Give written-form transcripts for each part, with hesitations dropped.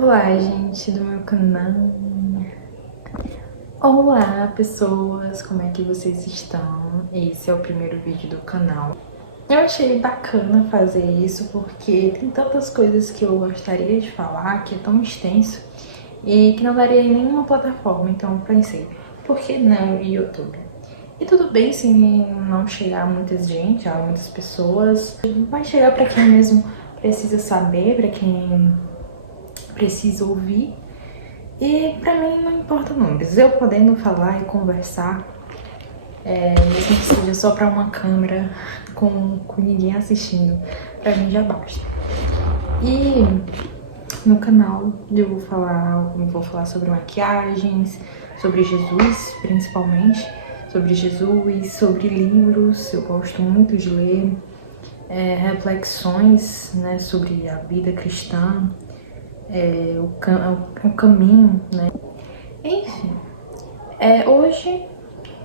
Olá, gente do meu canal. Olá, pessoas, como é que vocês estão? Esse é o primeiro vídeo do canal. Eu achei bacana fazer isso porque tem tantas coisas que eu gostaria de falar, que é tão extenso e que não daria em nenhuma plataforma, então eu pensei, por que não YouTube? E tudo bem se não chegar a muita gente, a muitas pessoas, vai chegar para quem mesmo precisa saber, para quem precisa ouvir. E pra mim não importa números, eu podendo falar e conversar, mesmo que seja só pra uma câmera, com ninguém assistindo, pra mim já basta. E no canal eu vou falar sobre maquiagens, sobre Jesus principalmente, sobre livros, eu gosto muito de ler, reflexões, né, sobre a vida cristã, o caminho, né. Enfim, hoje,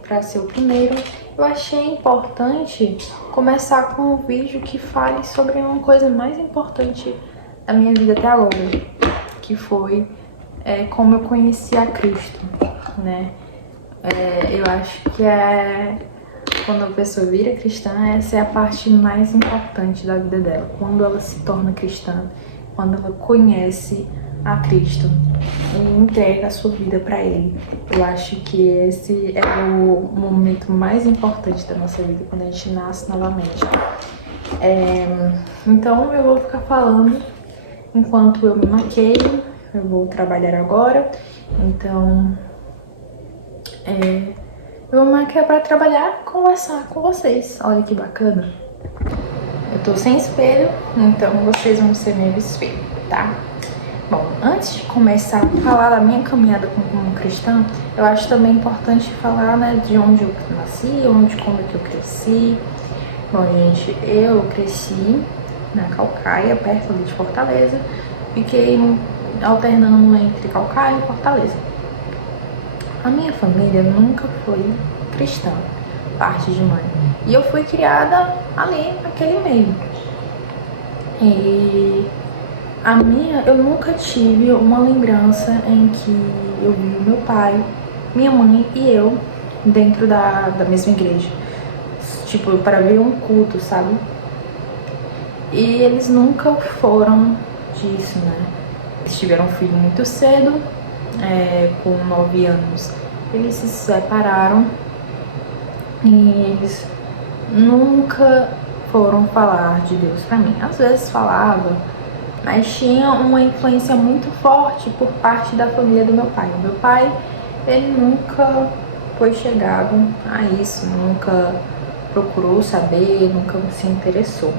para ser o primeiro, eu achei importante começar com um vídeo que fale sobre uma coisa mais importante da minha vida até agora, que foi como eu conheci a Cristo, né? Eu acho que quando a pessoa vira cristã, essa é a parte mais importante da vida dela, quando ela se torna cristã, quando ela conhece a Cristo e entrega a sua vida para Ele. Eu acho que esse é o momento mais importante da nossa vida, quando a gente nasce novamente. Então eu vou ficar falando enquanto eu me maqueio, eu vou trabalhar agora, então eu vou me maquiar para trabalhar, conversar com vocês. Olha que bacana. Eu tô sem espelho, então vocês vão ser meu espelho, tá? Bom, antes de começar a falar da minha caminhada como cristã, eu acho também importante falar, né, de onde eu nasci, como que eu cresci. Bom, gente, eu cresci na Caucaia, perto ali de Fortaleza. Fiquei alternando entre Caucaia e Fortaleza. A minha família nunca foi cristã, parte de mãe. E eu fui criada ali, naquele meio. E eu nunca tive uma lembrança em que eu vi meu pai, minha mãe e eu dentro da mesma igreja. Tipo, para ver um culto, sabe? E eles nunca foram disso, né? Eles tiveram um filho muito cedo, com 9 anos. Eles se separaram e eles nunca foram falar de Deus pra mim. Às vezes falava, mas tinha uma influência muito forte por parte da família do meu pai. O meu pai, ele nunca foi chegado a isso, nunca procurou saber, nunca se interessou.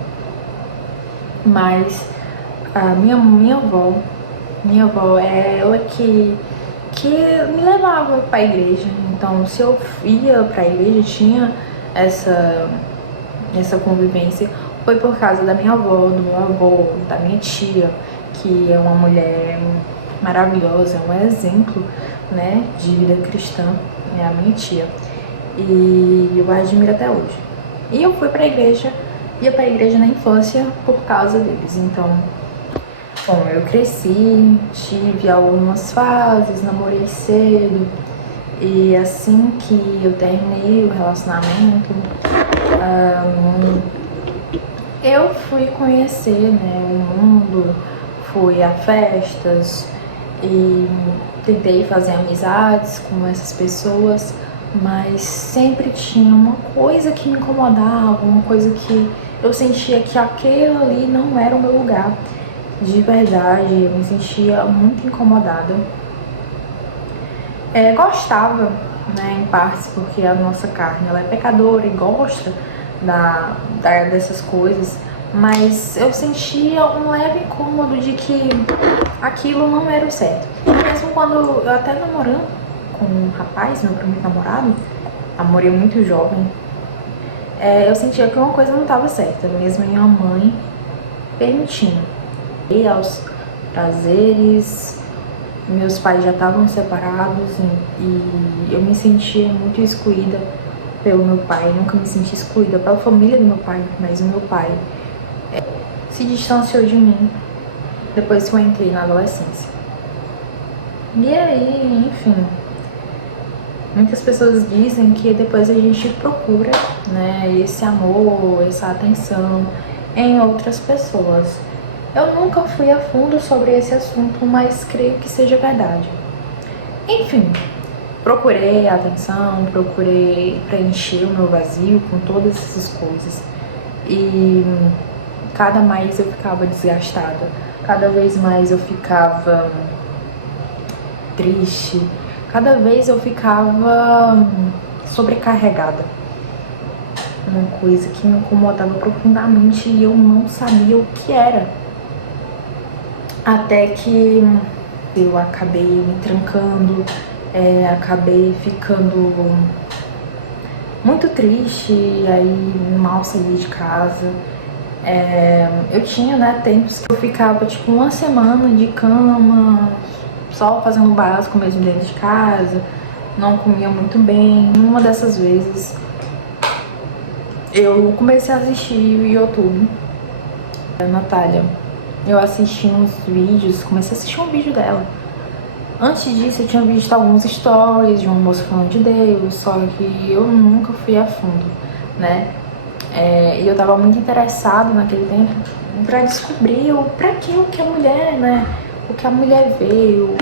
Mas a minha avó é ela que me levava para a igreja. Então, se eu ia para a igreja, tinha essa convivência, foi por causa da minha avó, do meu avô, da minha tia, que é uma mulher maravilhosa, é um exemplo, né, de vida cristã, é a minha tia. E eu a admiro até hoje. E eu fui pra igreja, ia pra igreja na infância por causa deles. Então, bom, eu cresci, tive algumas fases, namorei cedo. E assim que eu terminei o relacionamento, eu fui conhecer, né, o mundo, fui a festas e tentei fazer amizades com essas pessoas, mas sempre tinha uma coisa que me incomodava, uma coisa que eu sentia que aquele ali não era o meu lugar. De verdade, eu me sentia muito incomodada. Gostava, né, em partes, porque a nossa carne ela é pecadora e gosta dessas coisas, mas eu sentia um leve incômodo de que aquilo não era o certo. Mesmo quando eu até namorando com um rapaz, meu primeiro namorado, namorei muito jovem, eu sentia que uma coisa não estava certa, mesmo minha mãe permitindo. E aos prazeres, meus pais já estavam separados e eu me sentia muito excluída pelo meu pai. Nunca me senti excluída pela família do meu pai, mas o meu pai se distanciou de mim depois que eu entrei na adolescência. E aí, enfim, muitas pessoas dizem que depois a gente procura, né, esse amor, essa atenção em outras pessoas. Eu nunca fui a fundo sobre esse assunto, mas creio que seja verdade. Enfim, procurei atenção, procurei preencher o meu vazio com todas essas coisas. E cada mais eu ficava desgastada, cada vez mais eu ficava triste, cada vez eu ficava sobrecarregada. Uma coisa que me incomodava profundamente e eu não sabia o que era. Até que eu acabei me trancando, acabei ficando muito triste, e aí mal saí de casa. Eu tinha, né, tempos que eu ficava tipo uma semana de cama, só fazendo o básico mesmo dentro de casa, não comia muito bem. Uma dessas vezes eu comecei a assistir o YouTube da Natália. Eu assisti uns vídeos, comecei a assistir um vídeo dela. Antes disso eu tinha visto alguns stories de uma moça falando de Deus, só que eu nunca fui a fundo, né? E eu tava muito interessado naquele tempo pra descobrir pra que o que a mulher, né? O que a mulher veio,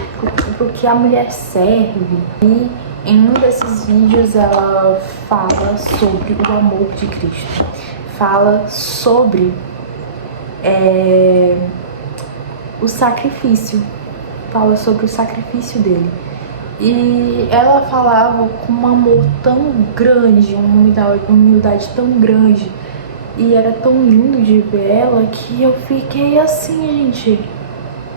pro que a mulher serve. E em um desses vídeos ela fala sobre o amor de Cristo. Fala sobre o sacrifício. Fala sobre o sacrifício dele. E ela falava com um amor tão grande, uma humildade tão grande. E era tão lindo de ver ela que eu fiquei assim, gente.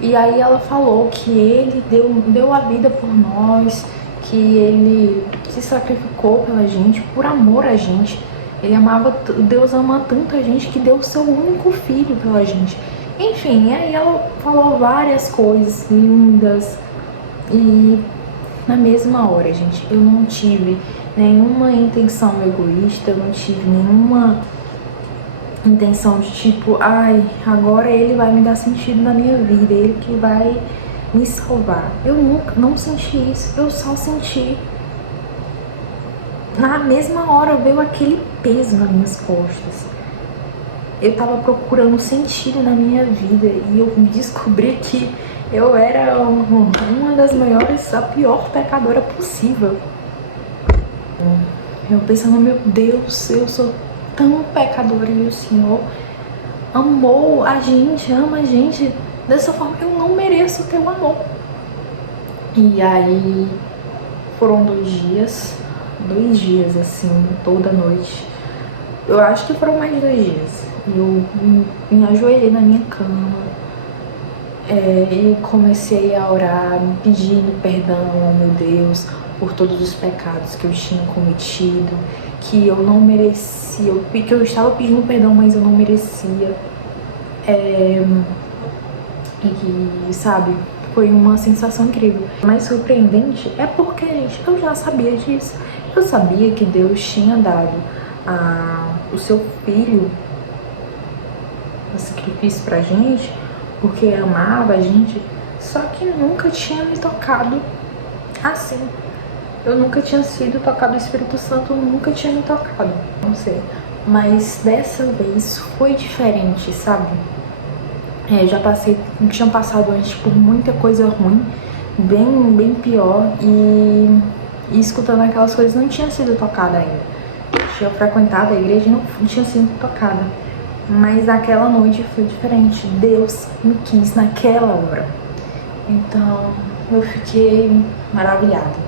E aí ela falou que ele deu a vida por nós, que ele se sacrificou pela gente, por amor a gente. Ele amava, Deus ama tanto a gente que deu o seu único filho pela gente. Enfim, aí ela falou várias coisas lindas. E na mesma hora, gente, eu não tive nenhuma intenção egoísta, eu não tive nenhuma intenção de tipo, ai, agora ele vai me dar sentido na minha vida, ele que vai me salvar. Eu nunca, não senti isso, eu só senti. Na mesma hora veio aquele peso nas minhas costas. Eu tava procurando sentido na minha vida e eu descobri que eu era uma das maiores, a pior pecadora possível. Eu pensando, meu Deus, eu sou tão pecadora e o Senhor amou a gente, ama a gente dessa forma. Eu não mereço o teu amor. E aí foram 2 dias assim, toda noite. Eu acho que foram mais de 2 dias. Eu me ajoelhei na minha cama e comecei a orar, pedindo perdão ao meu Deus por todos os pecados que eu tinha cometido, que eu não merecia, que eu estava pedindo perdão, mas eu não merecia. E que, sabe, foi uma sensação incrível. O mais surpreendente é porque, gente, eu já sabia disso. Eu sabia que Deus tinha dado o seu filho o sacrifício pra gente, porque amava a gente, só que nunca tinha me tocado assim. Eu nunca tinha sido tocado, o Espírito Santo nunca tinha me tocado, não sei. Mas dessa vez foi diferente, sabe? Já tinha passado antes por muita coisa ruim, bem pior, e escutando aquelas coisas não tinha sido tocada ainda. Tinha frequentado a igreja e não tinha sido tocada. Mas naquela noite foi diferente. Deus me quis naquela hora. Então eu fiquei maravilhada.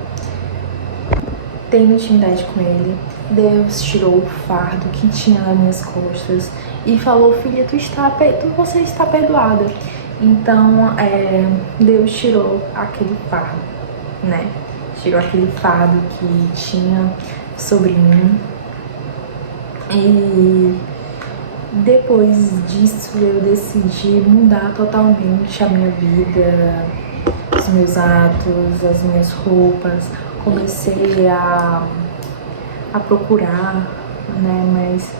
Tendo intimidade com Ele, Deus tirou o fardo que tinha nas minhas costas e falou: filha, você está perdoada. Então Deus tirou aquele fardo, né? Tirou aquele fardo que tinha sobre mim. E depois disso eu decidi mudar totalmente a minha vida, os meus atos, as minhas roupas. Comecei a procurar, né, mais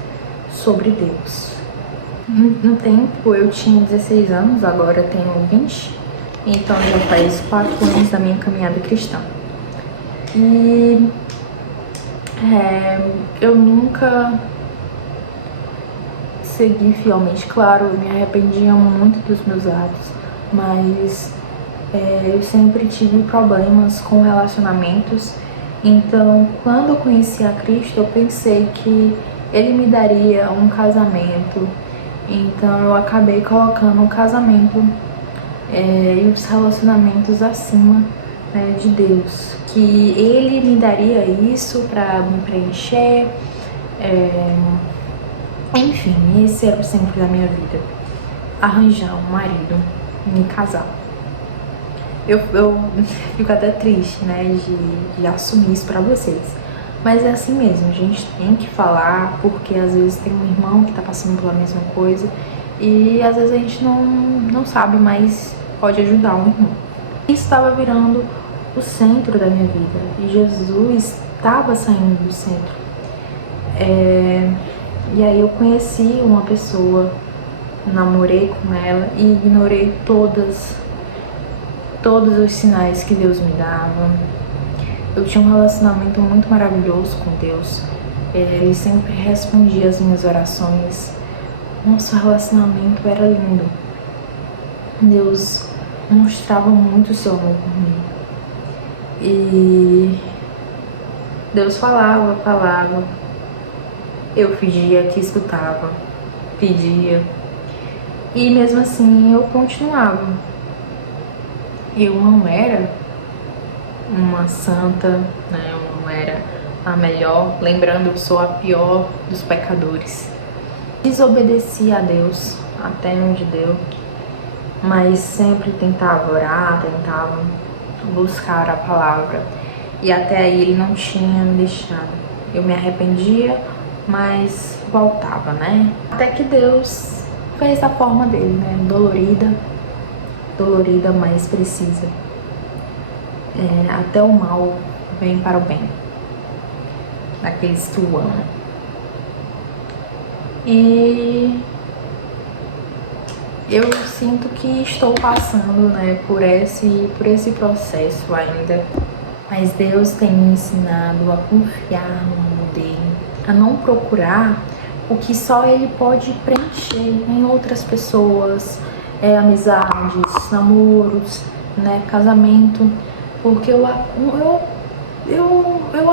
sobre Deus. No tempo eu tinha 16 anos, agora eu tenho 20. Então já faz 4 anos da minha caminhada cristã. E eu nunca segui fielmente, claro, eu me arrependia muito dos meus atos, mas eu sempre tive problemas com relacionamentos. Então, quando eu conheci a Cristo, eu pensei que Ele me daria um casamento. Então, eu acabei colocando o casamento e os relacionamentos acima, né, de Deus. Que Ele me daria isso para me preencher. Enfim, esse era o centro da minha vida. Arranjar um marido, me casar. Eu fico até triste, né, de assumir isso pra vocês. Mas é assim mesmo, a gente tem que falar, porque às vezes tem um irmão que tá passando pela mesma coisa e às vezes a gente não sabe, mas pode ajudar um irmão. Isso estava virando o centro da minha vida e Jesus estava saindo do centro. E aí eu conheci uma pessoa, namorei com ela e ignorei todos os sinais que Deus me dava. Eu tinha um relacionamento muito maravilhoso com Deus. Ele sempre respondia às minhas orações. Nosso relacionamento era lindo. Deus mostrava muito o seu amor por mim. E Deus falava. Eu fingia que escutava, pedia. E mesmo assim eu continuava. Eu não era uma santa, né? Eu não era a melhor. Lembrando, eu sou a pior dos pecadores. Desobedeci a Deus até onde deu, mas sempre tentava orar, tentava buscar a palavra. E até aí Ele não tinha me deixado. Eu me arrependia, mas voltava, né? Até que Deus fez da forma dele, né? Dolorida, mas precisa. Até o mal vem para o bem daqueles que o amam. E eu sinto que estou passando, né, por esse processo ainda. Mas Deus tem me ensinado a confiar no amor dele, a não procurar o que só Ele pode preencher em outras pessoas, amizades, namoros, né, casamento, porque eu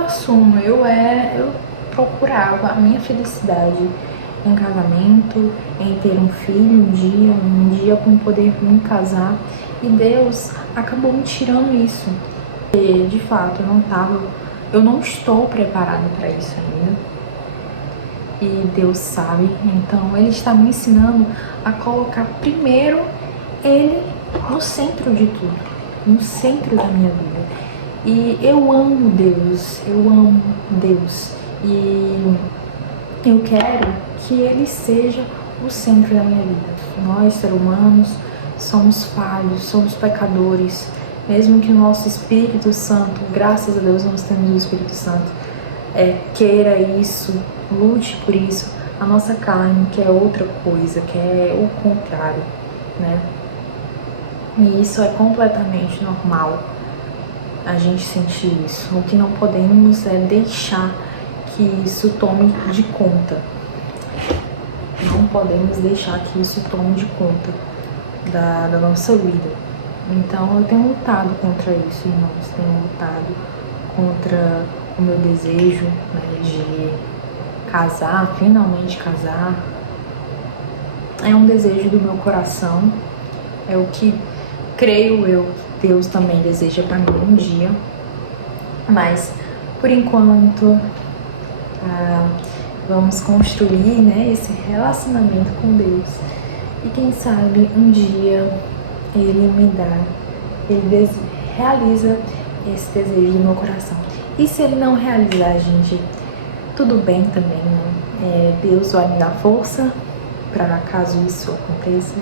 assumo, eu procurava a minha felicidade em casamento, em ter um filho um dia com poder me casar, e Deus acabou me tirando isso. E, de fato, eu não estou preparada para isso ainda. E Deus sabe, então Ele está me ensinando a colocar primeiro Ele no centro de tudo, no centro da minha vida. E eu amo Deus, e eu quero que Ele seja o centro da minha vida. Nós, seres humanos, somos falhos, somos pecadores. Mesmo que o nosso Espírito Santo, graças a Deus nós temos o Espírito Santo, queira isso, lute por isso, a nossa carne quer outra coisa, quer o contrário, né? E isso é completamente normal, a gente sentir isso. O que não podemos é deixar que isso tome de conta. Não podemos deixar que isso tome de conta da nossa vida. Então eu tenho lutado contra isso, irmãos. Tenho lutado contra o meu desejo, né, de casar, finalmente casar. É um desejo do meu coração. É o que creio eu, Deus também deseja para mim um dia. Mas por enquanto vamos construir, né, esse relacionamento com Deus. E quem sabe um dia Ele realiza esse desejo do meu coração. E se Ele não realizar, gente, tudo bem também, né? Deus vai me dar força para caso isso aconteça.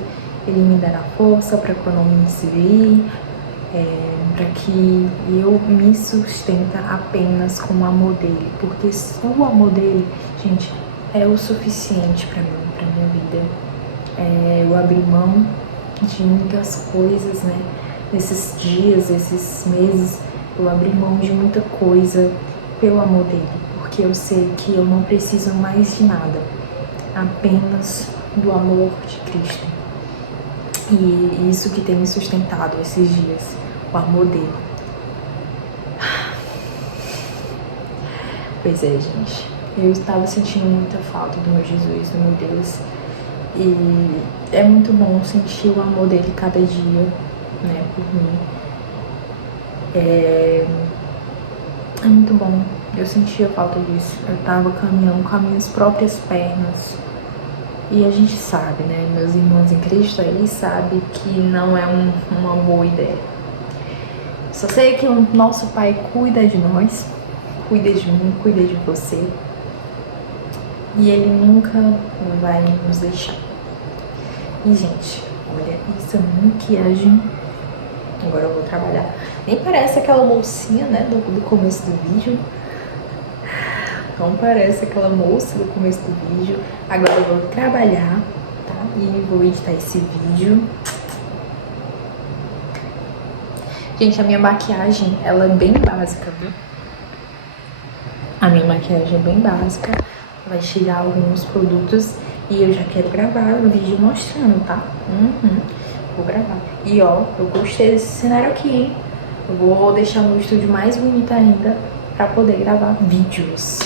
Ele me dará força para quando eu me desviar, para que eu me sustenta apenas com o amor dele. Porque o amor dele, gente, é o suficiente para mim, para minha vida. Eu abri mão de muitas coisas, né, Nesses dias, esses meses, eu abri mão de muita coisa pelo amor dele, porque eu sei que eu não preciso mais de nada, apenas do amor de Cristo. E isso que tem me sustentado esses dias, o amor dele. Pois é, gente, eu estava sentindo muita falta do meu Jesus, do meu Deus, e é muito bom sentir o amor dele cada dia, né, por mim. É muito bom, eu sentia falta disso. Eu tava caminhando com as minhas próprias pernas. E a gente sabe, né, meus irmãos em Cristo aí sabem que não é uma boa ideia. Só sei que o nosso Pai cuida de nós, cuida de mim, cuida de você. E Ele nunca vai nos deixar. E, gente, olha, essa maquiagem. Agora eu vou trabalhar. Nem parece aquela mocinha, né, do começo do vídeo. Não parece aquela moça do começo do vídeo. Agora eu vou trabalhar, tá? E vou editar esse vídeo. Gente, a minha maquiagem, ela é bem básica, viu? A minha maquiagem é bem básica. Vai chegar alguns produtos e eu já quero gravar o vídeo mostrando, tá? Vou gravar. E ó, eu gostei desse cenário aqui, hein? Eu vou deixar meu estúdio mais bonito ainda pra poder gravar vídeos.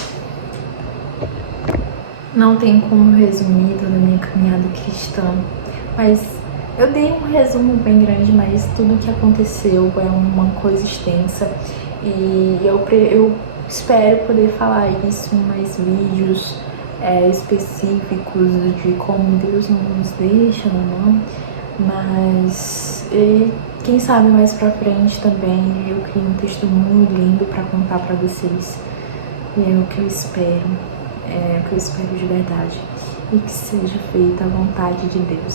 Não tem como resumir toda a minha caminhada cristã, mas eu dei um resumo bem grande, mas tudo o que aconteceu é uma coisa extensa e eu espero poder falar isso em mais vídeos específicos de como Deus não nos deixa, não, mas quem sabe mais pra frente também eu crio um testemunho lindo pra contar pra vocês. E é o que eu espero. É o que eu espero de verdade. E que seja feita a vontade de Deus.